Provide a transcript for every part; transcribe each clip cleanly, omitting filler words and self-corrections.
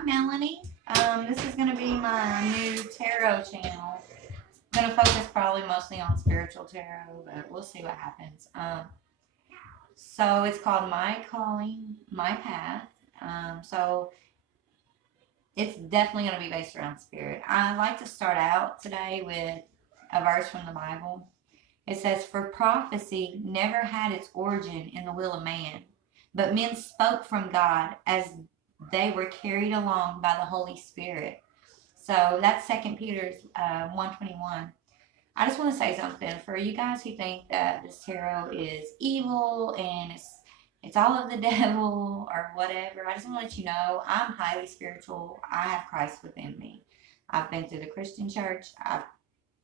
I'm Melanie. This is going to be my new tarot channel. I'm going to focus probably mostly on spiritual tarot, but we'll see what happens. So it's called My Calling, My Path. So it's definitely going to be based around spirit. I like to start out today with a verse from the Bible. It says, "For prophecy never had its origin in the will of man, but men spoke from God as they were carried along by the Holy Spirit." So that's Second Peter 1:21. I just want to say something for you guys who think that this tarot is evil and it's all of the devil or whatever. I just want to let you know I'm highly spiritual. I have Christ within me. I've been through the Christian church. I've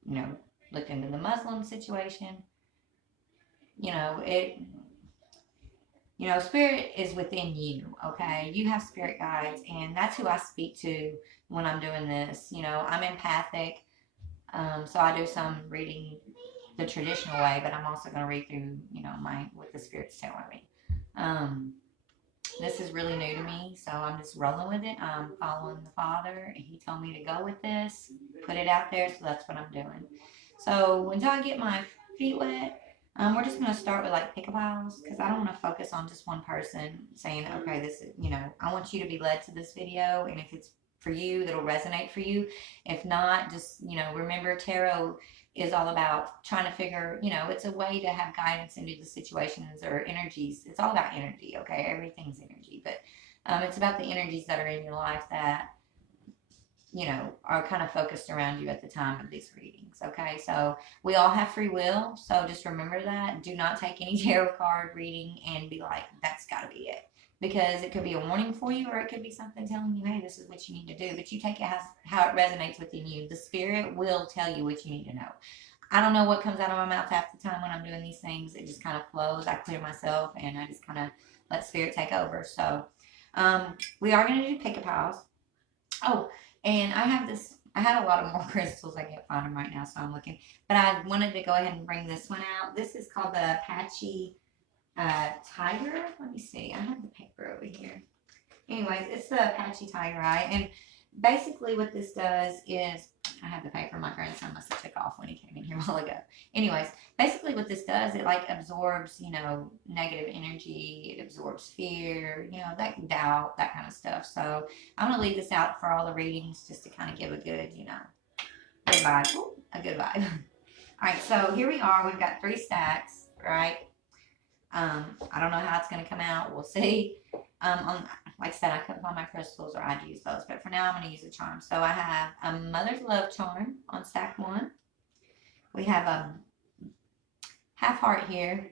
you know looked into the Muslim situation. You know it. Spirit is within you, okay? You have spirit guides, and that's who I speak to when I'm doing this. I'm empathic, so I do some reading the traditional way, but I'm also going to read through, what the Spirit's telling me. This is really new to me, so I'm just rolling with it. I'm following the Father. He told me to go with this, put it out there, so that's what I'm doing. So until I get my feet wet, we're just going to start with like pick a piles because I don't want to focus on just one person saying, okay, this is, I want you to be led to this video. And if it's for you, that'll resonate for you. If not, just, remember tarot is all about trying to figure, it's a way to have guidance into the situations or energies. It's all about energy, okay? Everything's energy. But it's about the energies that are in your life that are kind of focused around you at the time of these readings. Okay, so we all have free will. So just remember that. Do not take any tarot card reading and be like, that's got to be it. Because it could be a warning for you, or it could be something telling you, hey, this is what you need to do. But you take it how it resonates within you. The spirit will tell you what you need to know. I don't know what comes out of my mouth half the time when I'm doing these things. It just kind of flows. I clear myself and I just kind of let spirit take over. So we are going to do pick a piles. Oh, and I had a lot of more crystals. I can't find them right now, so I'm looking. But I wanted to go ahead and bring this one out. This is called the Apache Tiger. Let me see. I have the paper over here. Anyways, it's the Apache Tiger Eye. And basically what this does is, I have the paper. My grandson must have took off when he came in here a while ago. Anyways, basically what this does, it like absorbs, negative energy. It absorbs fear, that doubt, that kind of stuff. So I'm going to leave this out for all the readings just to kind of give a good, good vibe. Ooh, a good vibe. All right, so here we are. We've got 3 stacks, right? I don't know how it's going to come out. We'll see. Like I said, I couldn't find my crystals, or I'd use those. But for now, I'm going to use a charm. So I have a Mother's Love charm on stack 1. We have a half heart here.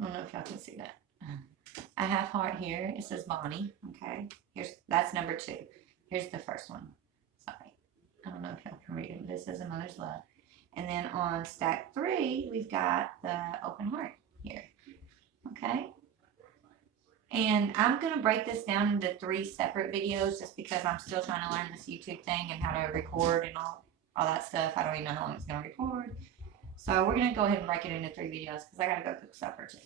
I don't know if y'all can see that. A half heart here. It says Bonnie. Okay. That's number 2. Here's the first one. Sorry. I don't know if y'all can read it. This is a Mother's Love. And then on stack 3, we've got the open heart here. Okay. And I'm going to break this down into 3 separate videos just because I'm still trying to learn this YouTube thing and how to record and all that stuff. I don't even know how long it's going to record. So we're going to go ahead and break it into 3 videos because I got to go cook supper too.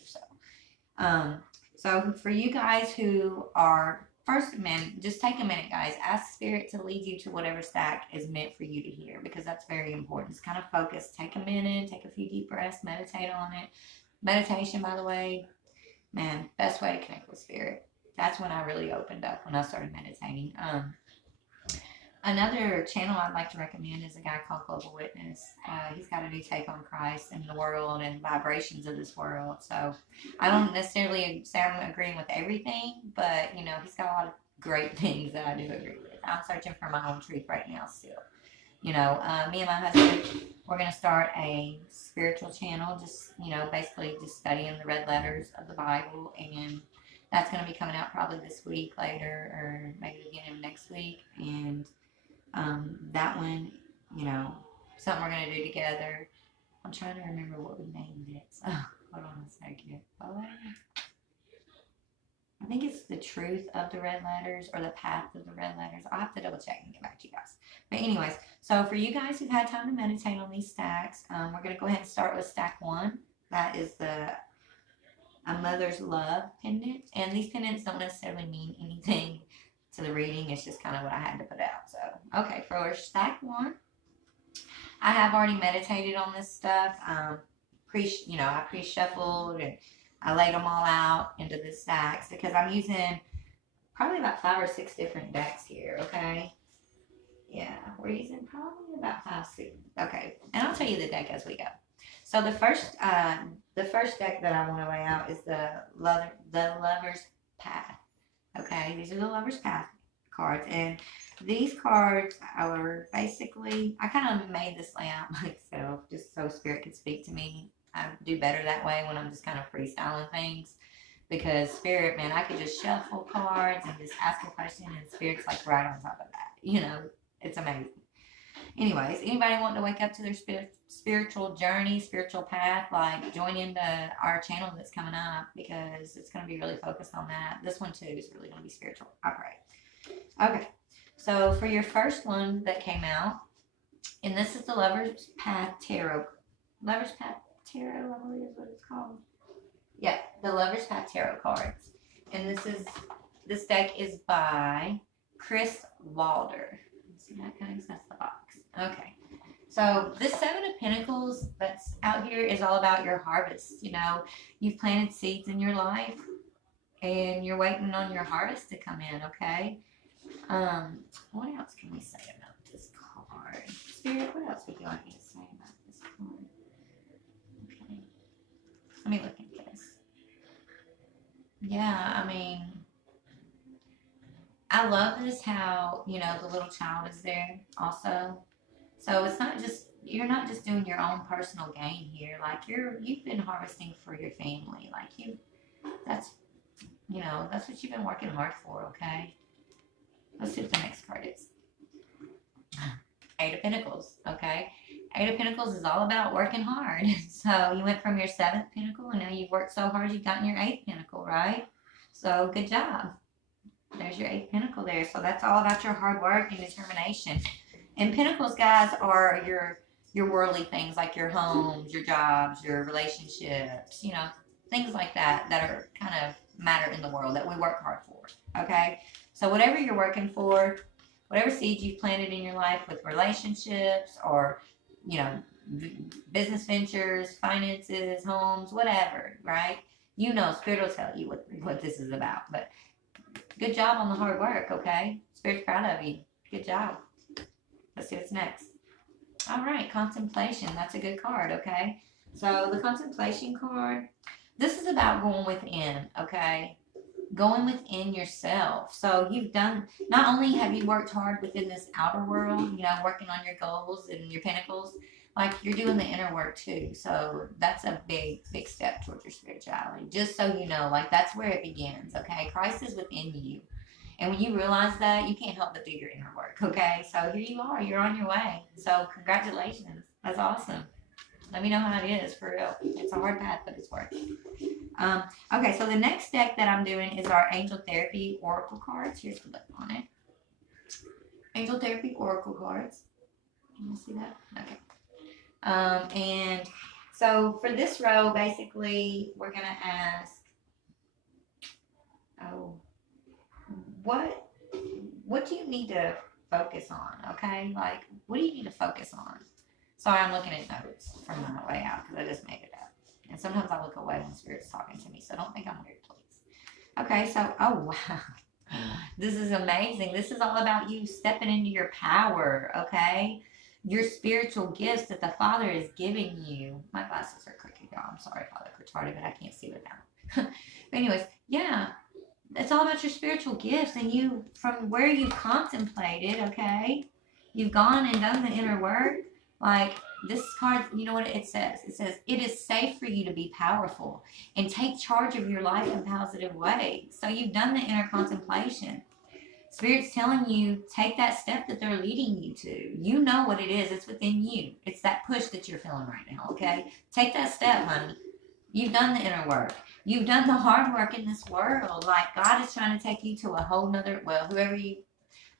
So for you guys who are, first, just take a minute, guys. Ask Spirit to lead you to whatever stack is meant for you to hear because that's very important. Just kind of focus. Take a minute. Take a few deep breaths. Meditate on it. Meditation, by the way, man, best way to connect with spirit. That's when I really opened up, when I started meditating. Another channel I'd like to recommend is a guy called Global Witness. He's got a new take on Christ and the world and vibrations of this world. So I don't necessarily say I'm agreeing with everything, but, he's got a lot of great things that I do agree with. I'm searching for my own truth right now still. Me and my husband, we're going to start a spiritual channel, just, basically just studying the red letters of the Bible. And that's going to be coming out probably this week later, or maybe the beginning of next week. And that one, something we're going to do together. I'm trying to remember what we named it. So, hold on a second. I think it's the truth of the red letters or the path of the red letters. I'll have to double check and get back to you guys. But anyways, so for you guys who've had time to meditate on these stacks, we're going to go ahead and start with stack 1. That is a Mother's Love pendant. And these pendants don't necessarily mean anything to the reading. It's just kind of what I had to put out. So, okay, for stack 1, I have already meditated on this stuff. I pre-shuffled and I laid them all out into the stacks because I'm using probably about 5 or 6 different decks here, okay? Yeah, we're using probably about 5, 6. Okay, and I'll tell you the deck as we go. So the first deck that I want to lay out is the Lover's Path. Okay, these are the Lover's Path cards, and these cards are basically, I kind of made this layout myself just so Spirit could speak to me. I do better that way when I'm just kind of freestyling things. Because Spirit, man, I could just shuffle cards and just ask a question, and Spirit's like right on top of that. You know, it's amazing. Anyways, anybody wanting to wake up to their spiritual journey, spiritual path, like join into our channel that's coming up because it's going to be really focused on that. This one too is really going to be spiritual. All right. Okay. So for your first one that came out, and this is the Lover's Path Tarot. Lover's Path Tarot, I believe is what it's called. Yeah, the Lover's Path Tarot cards. And this deck is by Chris Wilder. See that, guys? That's the box. Okay. So this 7 of Pentacles that's out here is all about your harvest. You know, you've planted seeds in your life and you're waiting on your harvest to come in, okay? What else can we say about this card? Spirit, what else would you like me to say about this card? Okay. Let me look at this. Yeah, I mean, I love this how, you know, the little child is there also. So it's not just, you're not just doing your own personal gain here. Like you've been harvesting for your family. Like that's what you've been working hard for, okay? Let's see what the next card is. 8 of Pentacles, okay? 8 of Pentacles is all about working hard. So you went from your 7th Pentacle and now you've worked so hard you've gotten your 8th Pentacle, right? So good job. There's your 8th Pentacle there. So that's all about your hard work and determination. And Pentacles, guys, are your worldly things like your homes, your jobs, your relationships, you know, things like that are kind of matter in the world that we work hard for, okay? So whatever you're working for, whatever seeds you've planted in your life with relationships or, you know, business ventures, finances, homes, whatever, right? You know, Spirit will tell you what this is about. But good job on the hard work, okay? Spirit's proud of you. Good job. Let's see what's next. All right, Contemplation. That's a good card, okay? So the Contemplation card, this is about going within, okay? Going within yourself. So you've done, not only have you worked hard within this outer world, you know, working on your goals and your pentacles, like you're doing the inner work too. So that's a big, big step towards your spirituality. Just so you know, like that's where it begins, okay? Christ is within you. And when you realize that, you can't help but do your inner work, okay? So here you are. You're on your way. So congratulations. That's awesome. Let me know how it is, for real. It's a hard path, but it's worth it. Okay, so the next deck that I'm doing is our Angel Therapy Oracle cards. Here's the book on it. Angel Therapy Oracle cards. Can you see that? Okay. And so for this row, basically, we're going to ask, what do you need to focus on, okay? Like, what do you need to focus on? Sorry, I'm looking at notes from my way out because I just made it up. And sometimes I look away when Spirit's talking to me, so don't think I'm weird, please. Okay, so, oh, wow. This is amazing. This is all about you stepping into your power, okay? Your spiritual gifts that the Father is giving you. My glasses are crooked, y'all. I'm sorry, Father Retarded, but I can't see it now. But anyways, yeah. It's all about your spiritual gifts, and you, from where you've contemplated, okay? You've gone and done the inner work. Like, this card, you know what it says? It says, it is safe for you to be powerful and take charge of your life in positive ways. So you've done the inner contemplation. Spirit's telling you, take that step that they're leading you to. You know what it is. It's within you. It's that push that you're feeling right now, okay? Take that step, honey. You've done the inner work. You've done the hard work in this world. Like, God is trying to take you to a whole nother, well,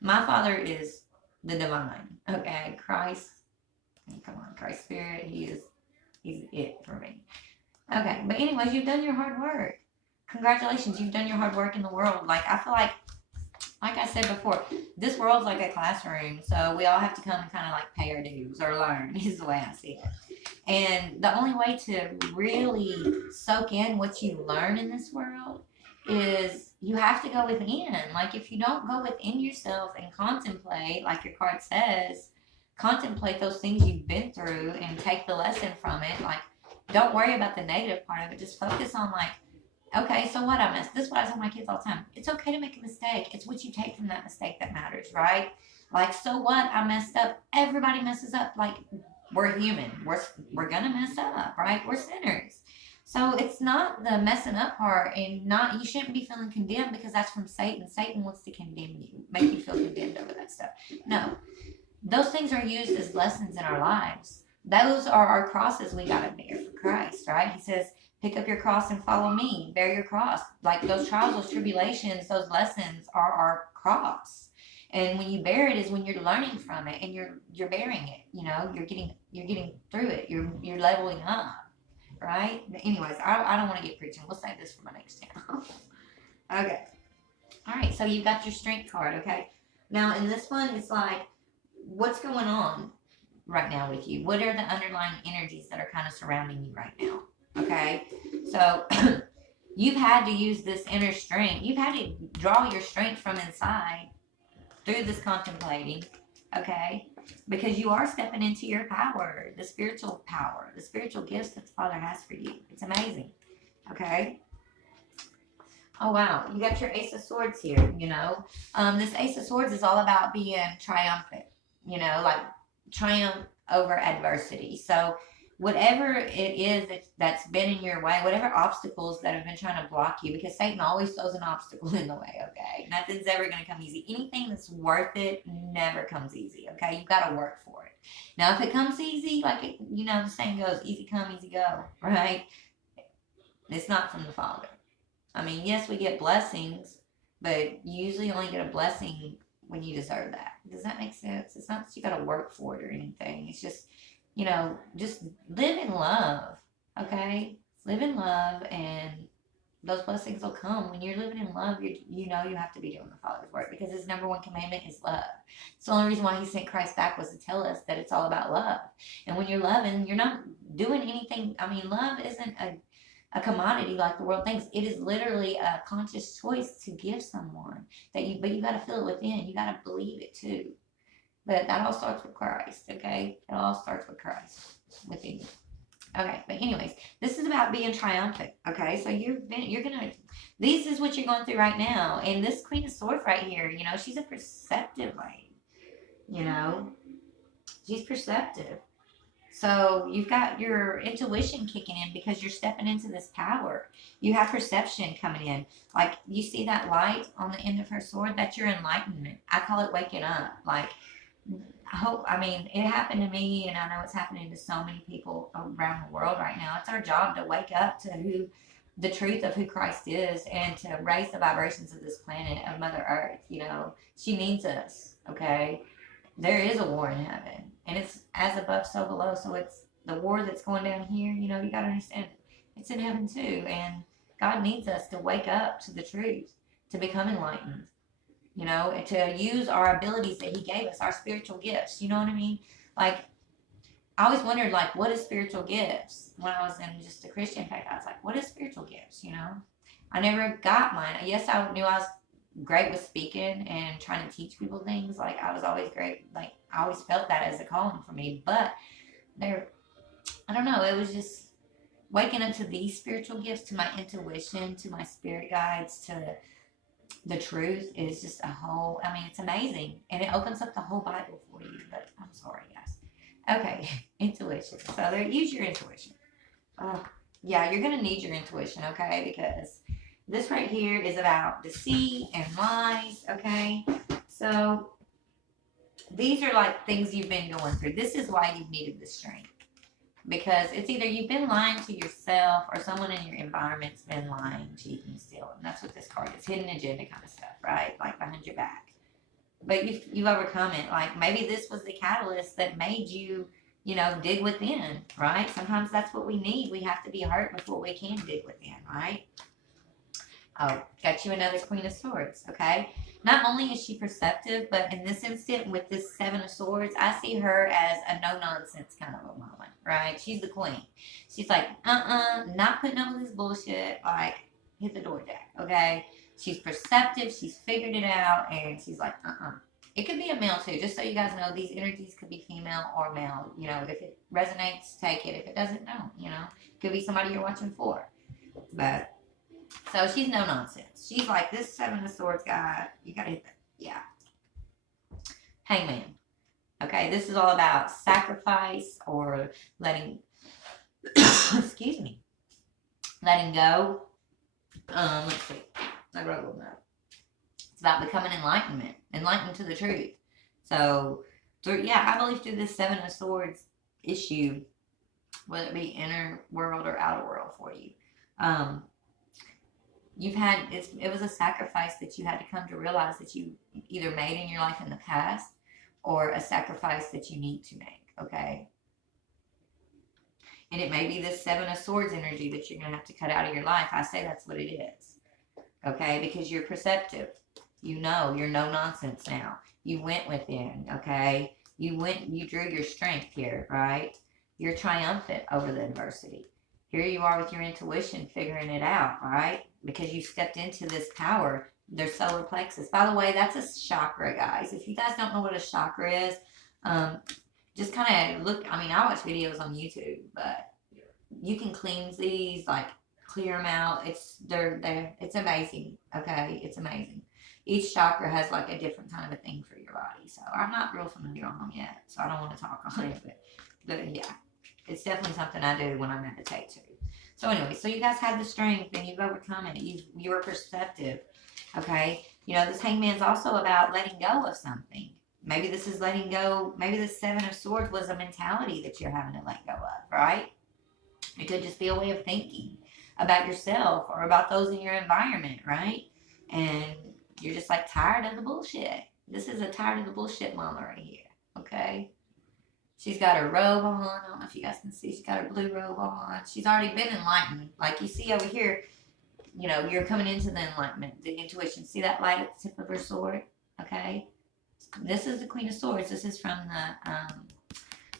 my Father is the divine, okay? Christ, come on, Christ Spirit, he's it for me. Okay, but anyways, you've done your hard work. Congratulations, you've done your hard work in the world. Like, I feel like I said before, this world's like a classroom, so we all have to come and kind of like pay our dues or learn, is the way I see it. And the only way to really soak in what you learn in this world is you have to go within. Like, if you don't go within yourself and contemplate, like your card says, contemplate those things you've been through and take the lesson from it. Like, don't worry about the negative part of it. Just focus on, like, okay, so what I missed. This is what I tell my kids all the time. It's okay to make a mistake. It's what you take from that mistake that matters, right? Like, so what? I messed up. Everybody messes up. Like, we're human. We're gonna mess up, right? We're sinners. So it's not the messing up part, and not, you shouldn't be feeling condemned, because that's from Satan. Satan wants to condemn you, make you feel condemned over that stuff. No, those things are used as lessons in our lives. Those are our crosses we gotta bear for Christ, right? He says, pick up your cross and follow me. Bear your cross. Like, those trials, those tribulations, those lessons are our cross. And when you bear it is when you're learning from it and you're bearing it. You know, you're getting through it. You're leveling up, right? But anyways, I don't want to get preaching. We'll save this for my next channel. Okay. All right. So you've got your strength card. Okay. Now in this one, it's like, what's going on right now with you? What are the underlying energies that are kind of surrounding you right now? Okay. So you've had to use this inner strength. You've had to draw your strength from inside through this contemplating, okay? Because you are stepping into your power, the spiritual gifts that the Father has for you. It's amazing, okay? Oh, wow. You got your Ace of Swords here, you know. This Ace of Swords is all about being triumphant, you know, like triumph over adversity. So whatever it is that's been in your way, whatever obstacles that have been trying to block you, because Satan always throws an obstacle in the way, okay? Nothing's ever going to come easy. Anything that's worth it never comes easy, okay? You've got to work for it. Now, if it comes easy, like, you know, the saying goes, easy come, easy go, right? It's not from the Father. I mean, yes, we get blessings, but you usually only get a blessing when you deserve that. Does that make sense? It's not that you got to work for it or anything. It's just, you know, just live in love, okay? Live in love, and those blessings will come. When you're living in love, you know you have to be doing the Father's work, because his number one commandment is love. It's the only reason why he sent Christ back was to tell us that it's all about love. And when you're loving, you're not doing anything. I mean, love isn't a commodity like the world thinks. It is literally a conscious choice to give someone but you got to feel it within. You got to believe it too. But that all starts with Christ, okay? It all starts with Christ within you. Okay, but anyways, this is about being triumphant, okay? So this is what you're going through right now. And this Queen of Swords right here, you know, she's a perceptive lady, you know? She's perceptive. So you've got your intuition kicking in because you're stepping into this power. You have perception coming in. Like, you see that light on the end of her sword? That's your enlightenment. I call it waking up. Like, it happened to me, and I know it's happening to so many people around the world right now. It's our job to wake up to the truth of who Christ is, and to raise the vibrations of this planet, of Mother Earth. You know, she needs us, okay? There is a war in heaven, and it's as above, so below. So it's the war that's going down here, you know, you got to understand it's in heaven too. And God needs us to wake up to the truth, to become enlightened. You know, and to use our abilities that he gave us, our spiritual gifts. You know what I mean? Like, I always wondered, like, what is spiritual gifts? When I was in just a Christian faith, I was like, what is spiritual gifts, you know? I never got mine. Yes, I knew I was great with speaking and trying to teach people things. Like, I was always great. Like, I always felt that as a calling for me. But I don't know, it was just waking up to these spiritual gifts, to my intuition, to my spirit guides, to the truth is just it's amazing. And it opens up the whole Bible for you. But I'm sorry, guys. Okay, intuition. So use your intuition. Yeah, you're going to need your intuition, okay? Because this right here is about deceit and lies, okay? So these are like things you've been going through. This is why you've needed the strength. Because it's either you've been lying to yourself, or someone in your environment's been lying, cheating, stealing. That's what this card is. Hidden agenda kind of stuff, right? Like behind your back. But you've overcome it. Like, maybe this was the catalyst that made you, you know, dig within, right? Sometimes that's what we need. We have to be hurt before we can dig within, right? Oh, got you another Queen of Swords, okay? Not only is she perceptive, but in this instant, with this Seven of Swords, I see her as a no-nonsense kind of a woman, right? She's the queen. She's like, not putting up with this bullshit, like, hit the door, Jack, okay? She's perceptive, she's figured it out, and she's like, It could be a male, too, just so you guys know, these energies could be female or male. You know, if it resonates, take it. If it doesn't, don't, you know? It could be somebody you're watching for. But so she's no nonsense. She's like, this Seven of Swords guy, you gotta hit that. Yeah. Hangman. Okay, this is all about sacrifice or letting, excuse me, letting go. Let's see. I wrote a little note. It's about becoming enlightened to the truth. So, yeah, I believe through this Seven of Swords issue, whether it be inner world or outer world for you, it was a sacrifice that you had to come to realize that you either made in your life in the past or a sacrifice that you need to make, okay? And it may be this Seven of Swords energy that you're going to have to cut out of your life. I say that's what it is, okay? Because you're perceptive. You know, you're no nonsense now. You went within, okay? You drew your strength here, right? You're triumphant over the adversity. Here you are with your intuition figuring it out, right? Because you stepped into this power, their solar plexus. By the way, that's a chakra, guys. If you guys don't know what a chakra is, just kind of look. I mean, I watch videos on YouTube, but you can cleanse these, like clear them out. It's amazing. Okay, it's amazing. Each chakra has like a different kind of a thing for your body. So I'm not real familiar on them yet, so I don't want to talk on it. But yeah, it's definitely something I do when I meditate too. So anyway, so you guys had the strength and you've overcome it. You were perceptive. Okay, you know this Hangman's also about letting go of something. Maybe this is letting go. Maybe the Seven of Swords was a mentality that you're having to let go of, right? It could just be a way of thinking about yourself or about those in your environment, right? And you're just like tired of the bullshit. This is a tired of the bullshit mama right here, okay? She's got her robe on. I don't know if you guys can see. She's got her blue robe on. She's already been enlightened. Like you see over here, you know, you're coming into the enlightenment, the intuition. See that light at the tip of her sword? Okay? This is the Queen of Swords. This is from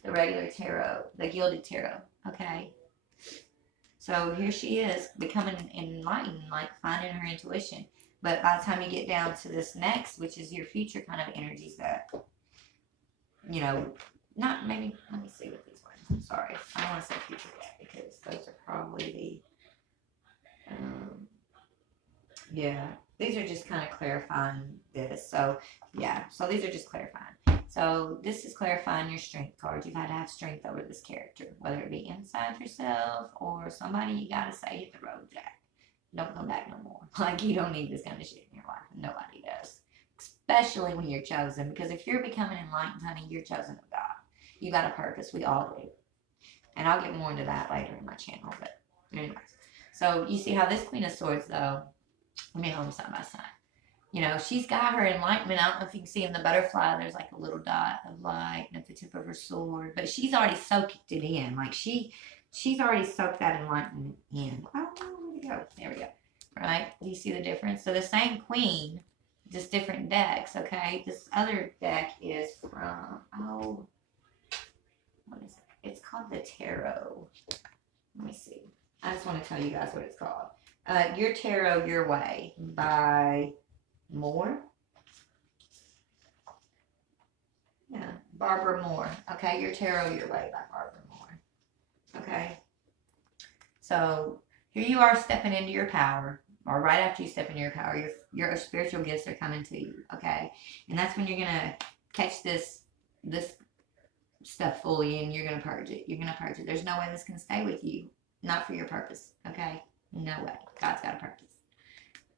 the regular tarot, the Gilded Tarot, okay? So here she is, becoming enlightened, like finding her intuition. But by the time you get down to this next, which is your future kind of energies that, you know, not maybe, let me see what these ones, I'm sorry. I don't want to say future yet because those are probably the, yeah, these are just kind of clarifying this. So, yeah, so these are just clarifying. So this is clarifying your strength card. You've had to have strength over this character, whether it be inside yourself or somebody you got to say, hit the road, Jack. Don't come back no more. Like, you don't need this kind of shit in your life. Nobody does. Especially when you're chosen. Because if you're becoming enlightened, honey, you're chosen of God. You got a purpose. We all do. And I'll get more into that later in my channel. But anyways. So you see how this Queen of Swords, though, let me hold them side by side. You know, she's got her enlightenment. I don't know if you can see in the butterfly, there's like a little dot of light at the tip of her sword. But she's already soaked it in. Like, she's already soaked that enlightenment in. Oh, where'd it go? There we go. Right? Do you see the difference? So the same queen, just different decks, okay? This other deck is from, what is it? It's called the Tarot. Let me see. I just want to tell you guys what it's called. Your Tarot Your Way by Moore. Yeah, Barbara Moore. Okay, Your Tarot Your Way by Barbara Moore. Okay. So here you are stepping into your power, or right after you step into your power, your spiritual gifts are coming to you. Okay, and that's when you're gonna catch this stuff fully, and you're gonna purge it. You're gonna purge it. There's no way this can stay with you, not for your purpose. Okay, no way. God's got a purpose.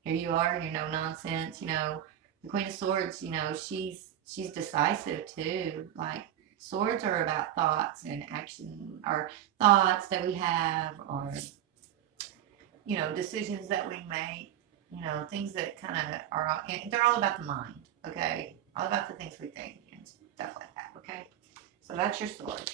Here you are. You're no nonsense. You know, the Queen of Swords. You know, she's decisive too. Like, swords are about thoughts and action, or thoughts that we have, or, you know, decisions that we make, you know, things that kind of are, they're all about the mind, okay? All about the things we think and stuff like that, okay? So that's your sword.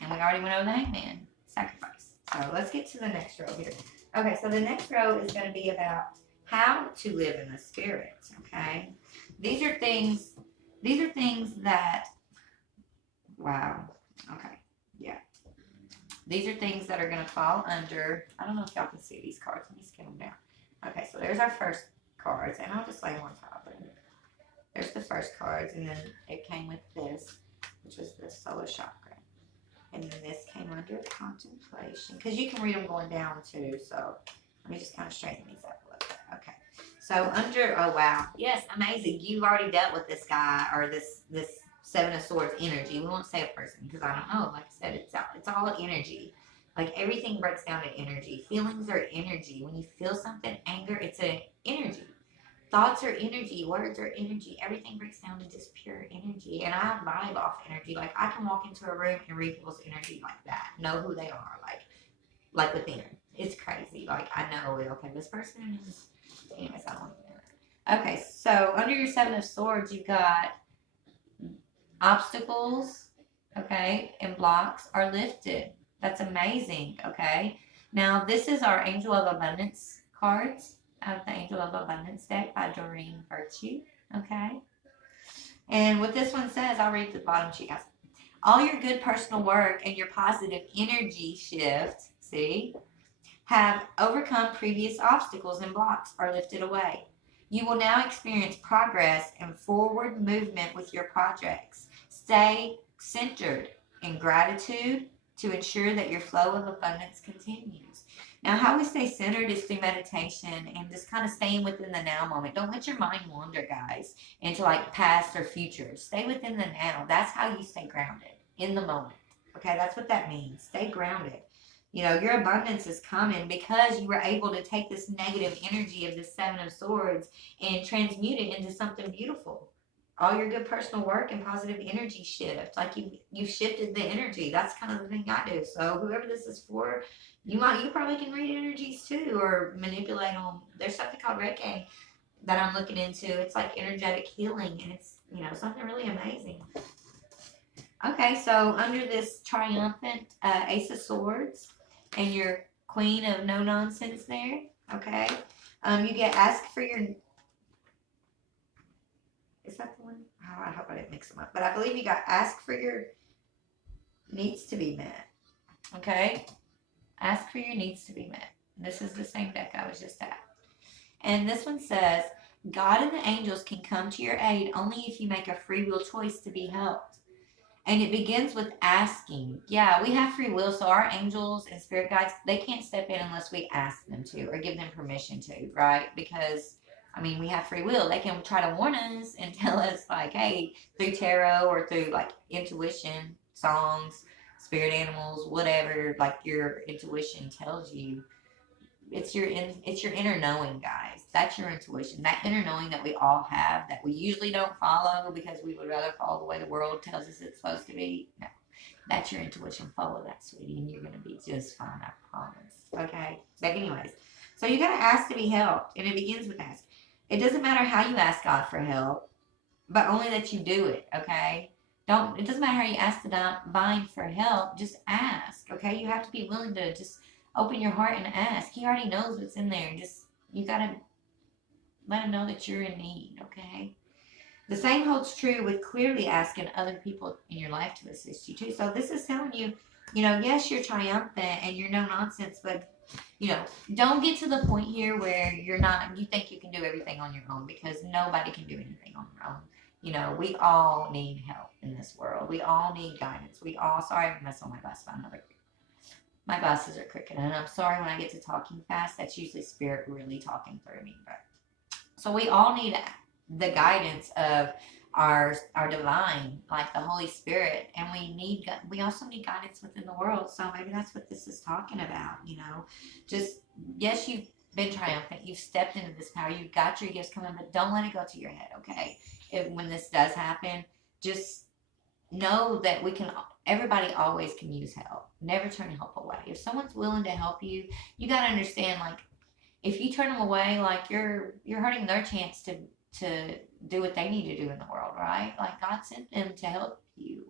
And we already went over the Hangman, sacrifice. So let's get to the next row here. Okay, so the next row is going to be about how to live in the spirit. Okay, these are things. These are things that. Wow. Okay. Yeah. These are things that are going to fall under. I don't know if y'all can see these cards. Let me skim them down. Okay, so there's our first cards, and I'll just lay them on top of it. There's the first cards, and then it came with this, which was the solar chakra. And then this came under contemplation, because you can read them going down too. So let me just kind of straighten these up a little bit. Okay. So under, oh wow, yes, amazing. You've already dealt with this guy or this Seven of Swords energy. We won't say a person because I don't know. Like I said, it's all energy. Like everything breaks down to energy. Feelings are energy. When you feel something, anger, it's an energy. Thoughts are energy. Words are energy. Everything breaks down to just pure energy. And I vibe off energy. Like I can walk into a room and read people's energy like that. Know who they are. Like within. It's crazy. Like I know, okay, this person is. Anyways, I don't want to. Okay, so under your Seven of Swords, you've got obstacles, okay, and blocks are lifted. That's amazing, okay? Now, this is our Angel of Abundance cards out of the Angel of Abundance deck by Doreen Virtue, okay? And what this one says, I'll read the bottom to you guys. All your good personal work and your positive energy shift, see, have overcome previous obstacles and blocks are lifted away. You will now experience progress and forward movement with your projects. Stay centered in gratitude to ensure that your flow of abundance continues. Now, how we stay centered is through meditation and just kind of staying within the now moment. Don't let your mind wander, guys, into like past or future. Stay within the now. That's how you stay grounded in the moment. Okay, that's what that means. Stay grounded. You know, your abundance is coming because you were able to take this negative energy of the Seven of Swords and transmute it into something beautiful. All your good personal work and positive energy shift. Like you shifted the energy. That's kind of the thing I do. So whoever this is for, you probably can read energies too or manipulate them. There's something called Reiki that I'm looking into. It's like energetic healing, and it's, you know, something really amazing. Okay, so under this triumphant Ace of Swords and your Queen of No Nonsense there, okay, you get ask for your. Is that the one? Oh, I hope I didn't mix them up. But I believe you got ask for your needs to be met. Okay? Ask for your needs to be met. This is the same deck I was just at. And this one says, God and the angels can come to your aid only if you make a free will choice to be helped. And it begins with asking. Yeah, we have free will, so our angels and spirit guides, they can't step in unless we ask them to or give them permission to, right? Because I mean, we have free will. They can try to warn us and tell us, like, hey, through tarot or through, like, intuition, songs, spirit animals, whatever, like, your intuition tells you. It's your inner knowing, guys. That's your intuition. That inner knowing that we all have that we usually don't follow because we would rather follow the way the world tells us it's supposed to be. No, that's your intuition. Follow that, sweetie, and you're going to be just fine, I promise. Okay? But anyways, so you got to ask to be helped, and it begins with asking. It doesn't matter how you ask God for help, but only that you do it, okay? It doesn't matter how you ask the divine for help, just ask, okay? You have to be willing to just open your heart and ask. He already knows what's in there. You got to let him know that you're in need, okay? The same holds true with clearly asking other people in your life to assist you too. So this is telling you, you know, yes, you're triumphant and you're no nonsense, but you know, don't get to the point here where you think you can do everything on your own, because nobody can do anything on their own. You know, we all need help in this world. We all need guidance. Sorry, I messed on my glass by another. My glasses are crooked, and I'm sorry when I get to talking fast. That's usually spirit really talking through me. But so we all need the guidance of our divine, like the Holy Spirit, and we also need guidance within the world. So maybe that's what this is talking about, you know. Just, yes, you've been triumphant, you've stepped into this power, you've got your gifts coming, but don't let it go to your head, okay? When this does happen, just know that everybody always can use help. Never turn help away. If someone's willing to help you, you got to understand, like, if you turn them away, like, you're hurting their chance to do what they need to do in the world, right? Like, God sent them to help you.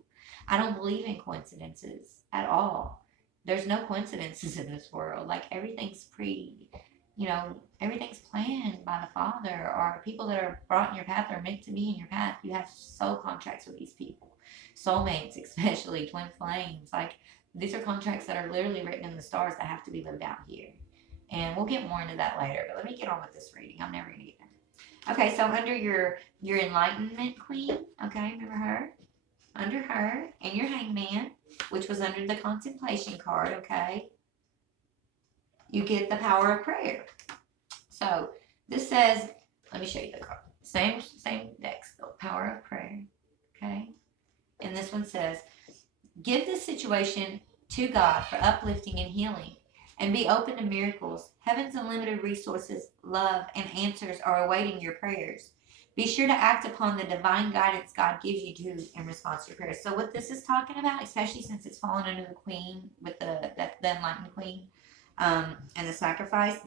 I don't believe in coincidences at all. There's no coincidences in this world. Like, everything's everything's planned by the Father, or people that are brought in your path are meant to be in your path. You have soul contracts with these people, soulmates, especially twin flames. Like, these are contracts that are literally written in the stars that have to be lived out here. And we'll get more into that later, but let me get on with this reading. I'm never going to get done. Okay, so under your enlightenment queen, okay, remember her? Under her, and your hangman, which was under the contemplation card, okay, you get the power of prayer. So this says, let me show you the card. Same decks, the power of prayer, okay? And this one says, give this situation to God for uplifting and healing, and be open to miracles. Heaven's unlimited resources, love, and answers are awaiting your prayers. Be sure to act upon the divine guidance God gives you to in response to your prayers. So what this is talking about, especially since it's fallen under the queen with the enlightened queen, and the sacrifice,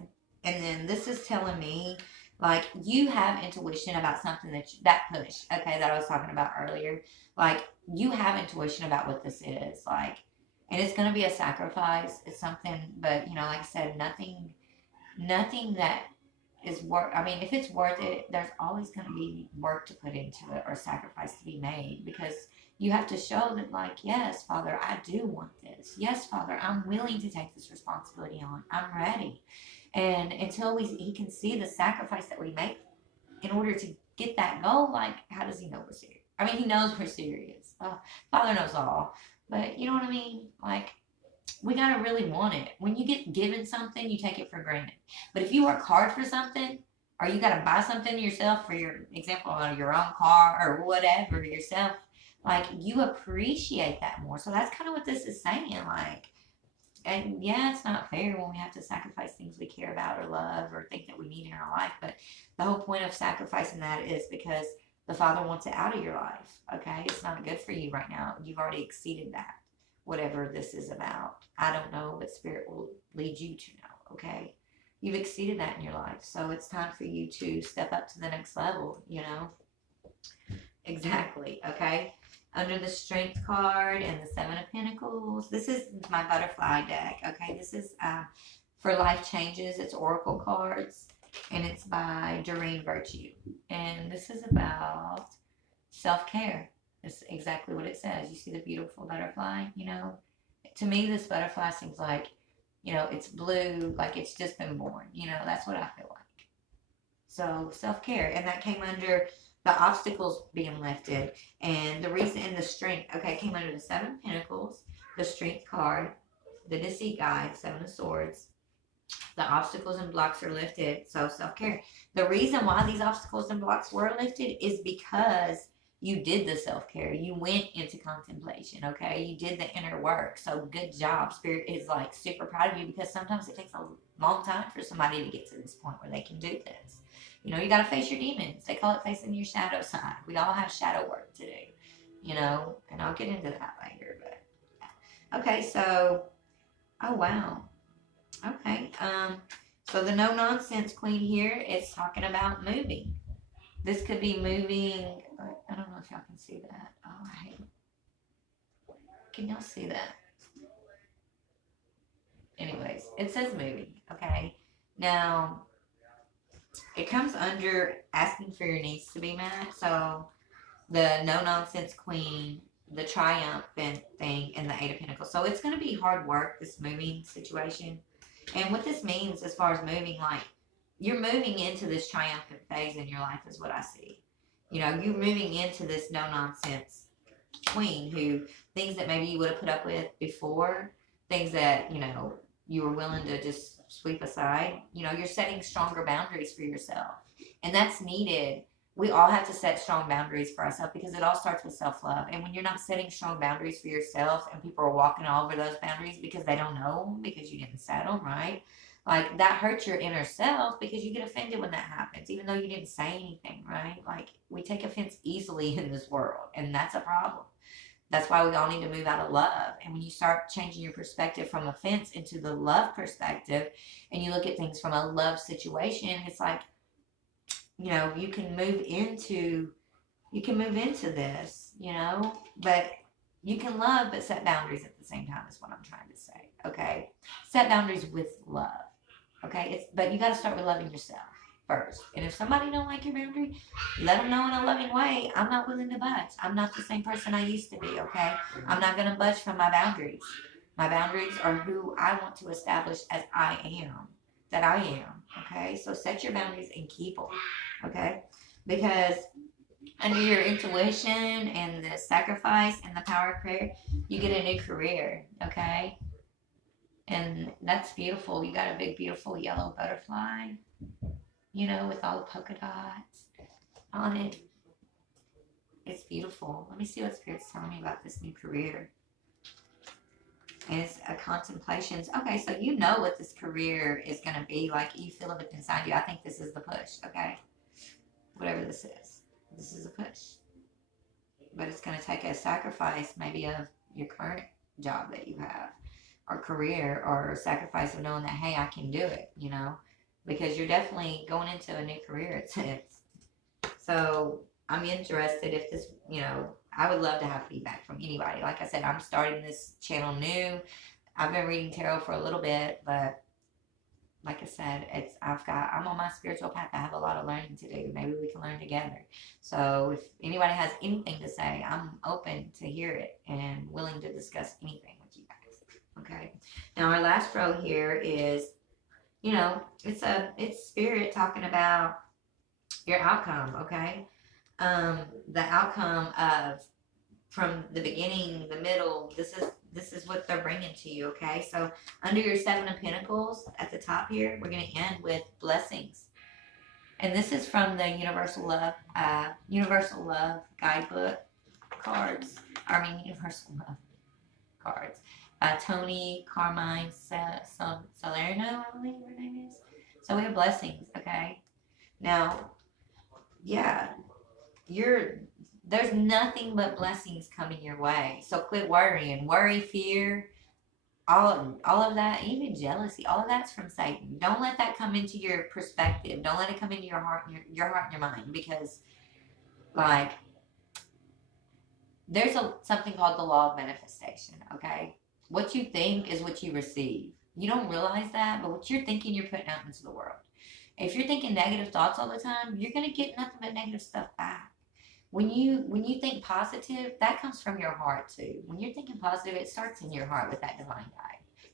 and then this is telling me, like, you have intuition about something that push, okay, that I was talking about earlier. Like, you have intuition about what this is, like, and it's going to be a sacrifice. It's something, but like I said, nothing that is worth. I mean, if it's worth it, there's always going to be work to put into it, or sacrifice to be made, because you have to show that, like, yes, Father, I do want this. Yes, Father, I'm willing to take this responsibility on. I'm ready. And until he can see the sacrifice that we make in order to get that goal, like, how does he know we're serious? I mean, he knows we're serious. Father knows all. But you know what I mean? Like, we got to really want it. When you get given something, you take it for granted. But if you work hard for something, or you got to buy something yourself, for your example, your own car or whatever yourself, like, you appreciate that more. So that's kind of what this is saying. Like, and yeah, it's not fair when we have to sacrifice things we care about or love or think that we need in our life. But the whole point of sacrificing that is because the Father wants it out of your life. Okay, it's not good for you right now. You've already exceeded that. Whatever this is about, I don't know, but Spirit will lead you to know. Okay, you've exceeded that in your life, so it's time for you to step up to the next level. Exactly. Okay. Under the Strength card and the Seven of Pentacles, this is my butterfly deck. Okay, this is for life changes. It's oracle cards, and it's by Doreen Virtue, and this is about self-care. It's exactly what it says. You see the beautiful butterfly? To me, this butterfly seems like, it's blue, like it's just been born. That's what I feel like. So self-care, and that came under the obstacles being lifted, and the reason, and the strength. Okay, it came under the Seven of Pentacles, the Strength card, the Deceit guide, Seven of Swords. The obstacles and blocks are lifted. So self-care. The reason why these obstacles and blocks were lifted is because you did the self-care. You went into contemplation, okay? You did the inner work. So good job. Spirit is, like, super proud of you, because sometimes it takes a long time for somebody to get to this point where they can do this. You got to face your demons. They call it facing your shadow side. We all have shadow work to do, and I'll get into that later. But okay, so, oh, wow. Okay, so the no nonsense queen here is talking about moving. This could be moving. I don't know if y'all can see that. Oh, I hate it. Can y'all see that? Anyways, it says moving. Okay, now it comes under asking for your needs to be met. So the no nonsense queen, the triumphant thing, and the Eight of Pentacles. So it's going to be hard work, this moving situation. And what this means as far as moving, like, you're moving into this triumphant phase in your life is what I see. You're moving into this no-nonsense queen who, things that maybe you would have put up with before, things that, you were willing to just sweep aside, you're setting stronger boundaries for yourself. And that's needed. We all have to set strong boundaries for ourselves, because it all starts with self-love. And when you're not setting strong boundaries for yourself, and people are walking all over those boundaries because they don't know, because you didn't set them, right? Like, that hurts your inner self, because you get offended when that happens, even though you didn't say anything, right? Like, we take offense easily in this world, and that's a problem. That's why we all need to move out of love. And when you start changing your perspective from offense into the love perspective, and you look at things from a love situation, it's like, you can move into this, but you can love, but set boundaries at the same time is what I'm trying to say. Okay. Set boundaries with love. Okay, but you got to start with loving yourself first. And if somebody don't like your boundary, let them know in a loving way. I'm not willing to budge. I'm not the same person I used to be. Okay, I'm not gonna budge from my boundaries. My boundaries are who I want to establish as I am. That I am. Okay, so set your boundaries and keep them. Okay, because under your intuition and the sacrifice and the power of prayer, you get a new career. Okay, and that's beautiful. You got a big, beautiful yellow butterfly, with all the polka dots on it. It's beautiful. Let me see what Spirit's telling me about this new career. And it's a contemplations. Okay, so you know what this career is going to be like. You feel it inside you. I think this is the push, okay? Whatever this is. This is a push. But it's going to take a sacrifice maybe of your current job that you have, or career, or a sacrifice of knowing that, hey, I can do it, because you're definitely going into a new career, it says. So I'm interested if this, I would love to have feedback from anybody. Like I said, I'm starting this channel new. I've been reading tarot for a little bit, but like I said, I'm on my spiritual path. I have a lot of learning to do. Maybe we can learn together. So if anybody has anything to say, I'm open to hear it and willing to discuss anything with you guys. Okay. Now our last row here is, it's Spirit talking about your outcome. Okay. The outcome of from the beginning, the middle. This is what they're bringing to you. Okay, so under your 7 of Pentacles at the top here, we're going to end with blessings, and this is from the Universal Love Guidebook cards. Universal Love cards by Tony Carmine Salerno, I believe her name is. So we have blessings. Okay, now, yeah. There's nothing but blessings coming your way. So quit worrying. Worry, fear, all of that, even jealousy, all of that's from Satan. Don't let that come into your perspective. Don't let it come into your heart and your mind, because like there's something called the law of manifestation, okay? What you think is what you receive. You don't realize that, but what you're thinking, you're putting out into the world. If you're thinking negative thoughts all the time, you're going to get nothing but negative stuff back. When you think positive, that comes from your heart too. When you're thinking positive, it starts in your heart with that divine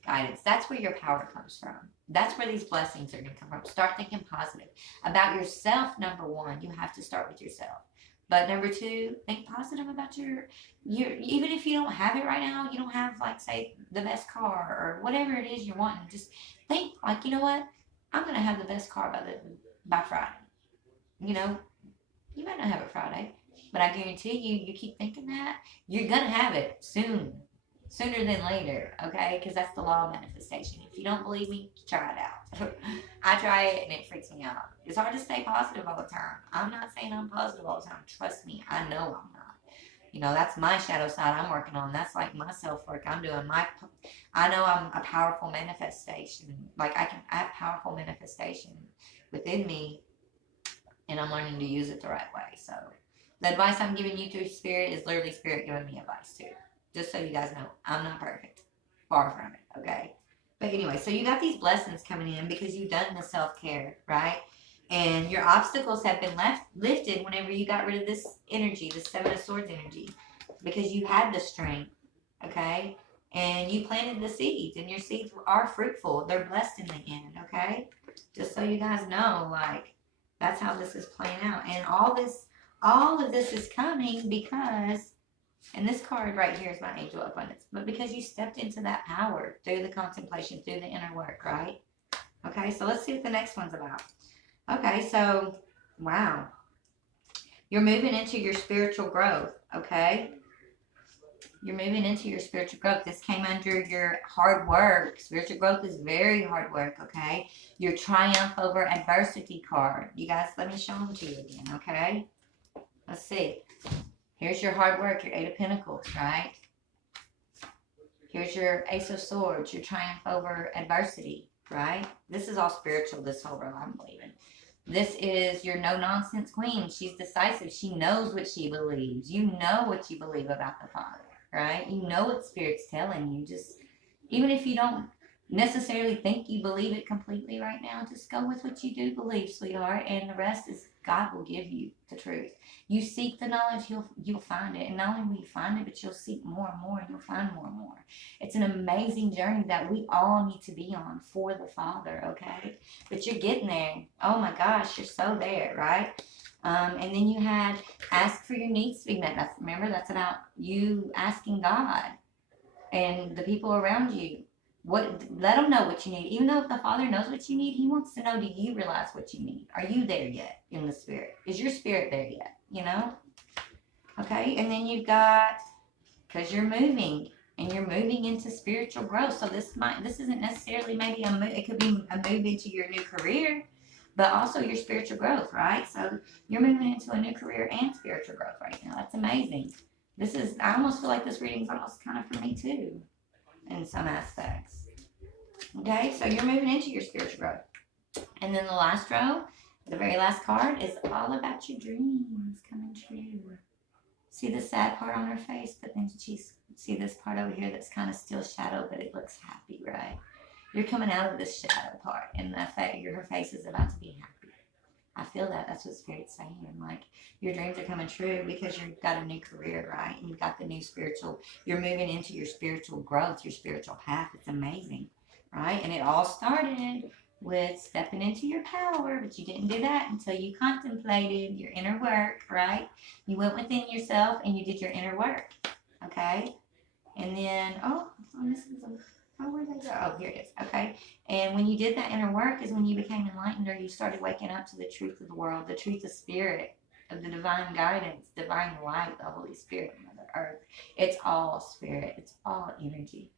guidance. That's where your power comes from. That's where these blessings are going to come from. Start thinking positive about yourself. Number 1, you have to start with yourself. But number 2, think positive about your even if you don't have it right now, you don't have, like, say, the best car or whatever it is you're wanting. Just think like, you know what? I'm going to have the best car by Friday. You might not have it Friday, but I guarantee you keep thinking that, you're going to have it sooner than later, okay? Because that's the law of manifestation. If you don't believe me, try it out. I try it, and it freaks me out. It's hard to stay positive all the time. I'm not saying I'm positive all the time. Trust me, I know I'm not. That's my shadow side I'm working on. That's like my self-work I'm doing. I know I'm a powerful manifestation. Like, I have powerful manifestation within me, and I'm learning to use it the right way. So the advice I'm giving you through Spirit is literally Spirit giving me advice too. Just so you guys know, I'm not perfect. Far from it, okay? But anyway, so you got these blessings coming in because you've done the self-care, right? And your obstacles have been lifted whenever you got rid of this energy, the 7 of Swords energy, because you had the strength, okay? And you planted the seeds, and your seeds are fruitful. They're blessed in the end, okay? Just so you guys know, like, that's how this is playing out. And all of this is coming because, and this card right here is my Angel of Abundance, but because you stepped into that power through the contemplation, through the inner work, right? Okay, so let's see what the next one's about. Okay, so, wow. You're moving into your spiritual growth, okay? You're moving into your spiritual growth. This came under your hard work. Spiritual growth is very hard work, okay? Your triumph over adversity card. You guys, let me show them to you again, okay? Let's see. Here's your hard work, your 8 of Pentacles, right? Here's your Ace of Swords, your triumph over adversity, right? This is all spiritual, this whole row, I'm believing. This is your no-nonsense queen. She's decisive. She knows what she believes. You know what you believe about the Father, right? You know what Spirit's telling you. Just, even if you don't necessarily think you believe it completely right now. Just go with what you do believe, sweetheart, and the rest is God will give you the truth. You seek the knowledge, you'll find it, and not only will you find it, but you'll seek more and more, and you'll find more and more. It's an amazing journey that we all need to be on for the Father. Okay, but you're getting there. Oh my gosh, you're so there, right? And then you had ask for your needs to be met. Remember, that's about you asking God and the people around you. Let them know what you need. Even though if the Father knows what you need, He wants to know, do you realize what you need? Are you there yet in the Spirit? Is your spirit there yet? You know? Okay, and then you've got, because you're moving and you're moving into spiritual growth. So this isn't necessarily maybe a move. It could be a move into your new career, but also your spiritual growth, right? So you're moving into a new career and spiritual growth right now. That's amazing. I almost feel like this reading's almost kind of for me too, in some aspects. Okay, so you're moving into your spiritual growth. And then the last row, the very last card, is all about your dreams coming true. See the sad part on her face, but then see this part over here that's kind of still shadow, but it looks happy, right? You're coming out of this shadow part, and her face is about to be happy. I feel that. That's what Spirit's saying. Like, your dreams are coming true because you've got a new career, right? And you've got the new you're moving into your spiritual growth, your spiritual path. It's amazing, right? And it all started with stepping into your power, but you didn't do that until you contemplated your inner work, right? You went within yourself and you did your inner work, okay? And then, I'm missing some. Oh, where'd they go? Oh, here it is. Okay. And when you did that inner work is when you became enlightened, or you started waking up to the truth of the world, the truth of Spirit, of the divine guidance, divine light, the Holy Spirit, Mother Earth. It's all spirit. It's all energy.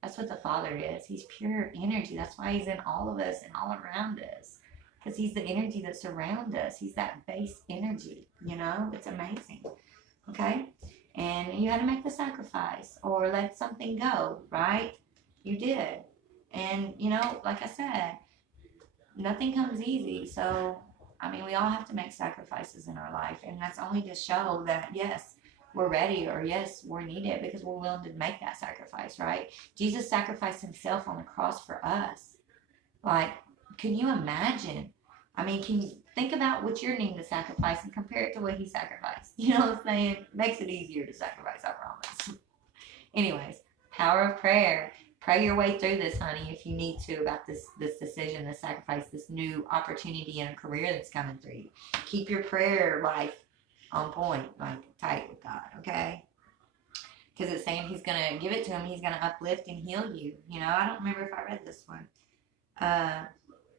That's what the Father is. He's pure energy. That's why He's in all of us and all around us. Because He's the energy that's around us. He's that base energy. You know? It's amazing. Okay? And you had to make the sacrifice or let something go, right? You did. And, like I said, nothing comes easy. So, we all have to make sacrifices in our life. And that's only to show that, yes, we're ready, or yes, we're needed, because we're willing to make that sacrifice, right? Jesus sacrificed Himself on the cross for us. Like, can you imagine? Can you think about what you're needing to sacrifice and compare it to what He sacrificed? You know what I'm saying? Makes it easier to sacrifice, I promise. Anyways, power of prayer. Pray your way through this, honey, if you need to, about this decision, this sacrifice, this new opportunity in a career that's coming through you. Keep your prayer life on point, like tight with God, okay? Because it's saying He's going to give it to Him. He's going to uplift and heal you. I don't remember if I read this one.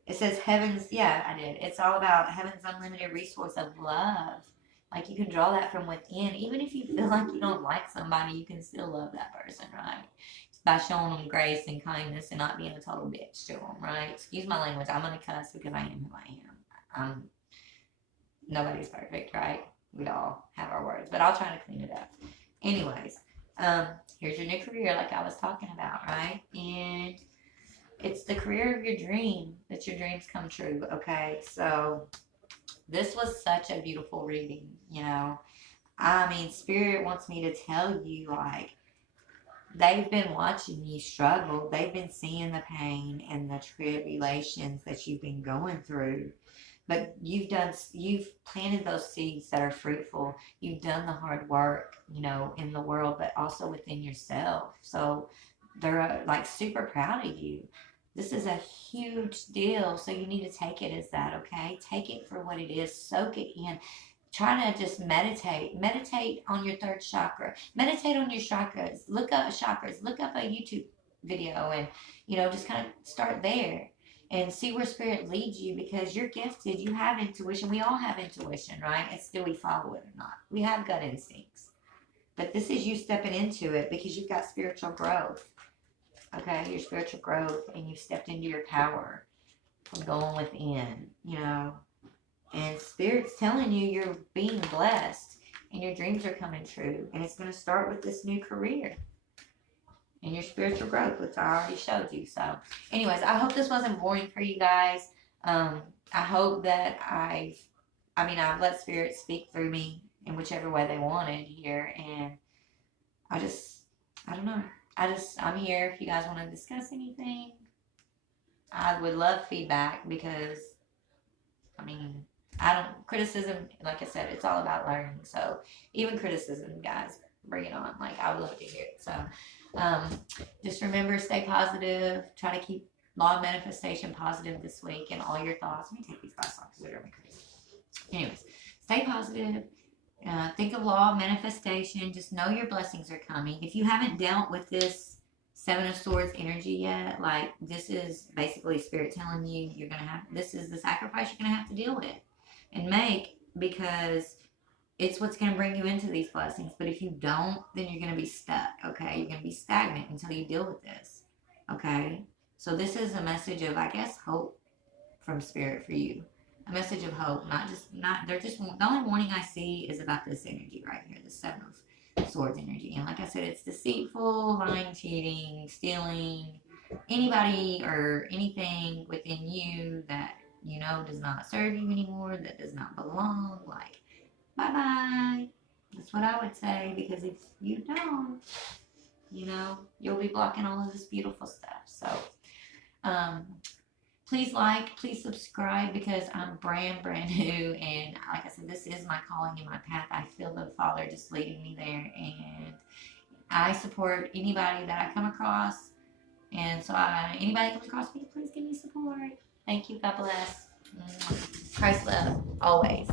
It says heaven's, yeah, I did. It's all about heaven's unlimited resource of love. Like, you can draw that from within. Even if you feel like you don't like somebody, you can still love that person, right? By showing them grace and kindness and not being a total bitch to them, right? Excuse my language. I'm going to cuss because I am who I am. Nobody's perfect, right? We all have our words, but I'll try to clean it up. Anyways, here's your new career like I was talking about, right? And it's the career of your dream that your dreams come true, okay? So this was such a beautiful reading, Spirit wants me to tell you, like, they've been watching you struggle. They've been seeing the pain and the tribulations that you've been going through. But you've planted those seeds that are fruitful. You've done the hard work, in the world, but also within yourself. So they're like super proud of you. This is a huge deal. So you need to take it as that, okay? Take it for what it is. Soak it in. Try to just meditate on your third chakra, meditate on your chakras, look up a YouTube video, and just kind of start there and see where Spirit leads you, because you're gifted. You have intuition. We all have intuition, right? It's do we follow it or not? We have gut instincts, but this is you stepping into it because you've got spiritual growth, okay? Your spiritual growth, and you've stepped into your power from going within, And Spirit's telling you you're being blessed and your dreams are coming true. And it's going to start with this new career and your spiritual growth, which I already showed you. So, anyways, I hope this wasn't boring for you guys. I hope that I've let Spirit speak through me in whichever way they wanted here. And I don't know. I'm here if you guys want to discuss anything. I would love feedback because, I mean, I don't, criticism, like I said, it's all about learning. So even criticism, guys, bring it on. Like, I would love to hear it. So um, just remember, stay positive. Try to keep law of manifestation positive this week and all your thoughts. Let me take these glasses off because they're driving me crazy. Anyways, stay positive. Think of law of manifestation. Just know your blessings are coming. If you haven't dealt with this Seven of Swords energy yet, like this is basically Spirit telling you you're gonna have, this is the sacrifice you're gonna have to deal with and make, because it's what's gonna bring you into these blessings. But if you don't, then you're gonna be stuck. Okay, you're gonna be stagnant until you deal with this. Okay, so this is a message of, I guess, hope from Spirit for you. A message of hope, not they're just, the only warning I see is about this energy right here, the Seven of Swords energy. And like I said, it's deceitful, lying, cheating, stealing, anybody or anything within you that you know does not serve you anymore, that does not belong. Like, bye bye. That's what I would say, because if you don't, you know, you'll be blocking all of this beautiful stuff. So, um, please like, please subscribe, because I'm brand new, and like I said, this is my calling and my path. I feel the Father just leading me there, and I support anybody that I come across. And so, anybody that comes across me, please give me support. Thank you. God bless. Christ love always.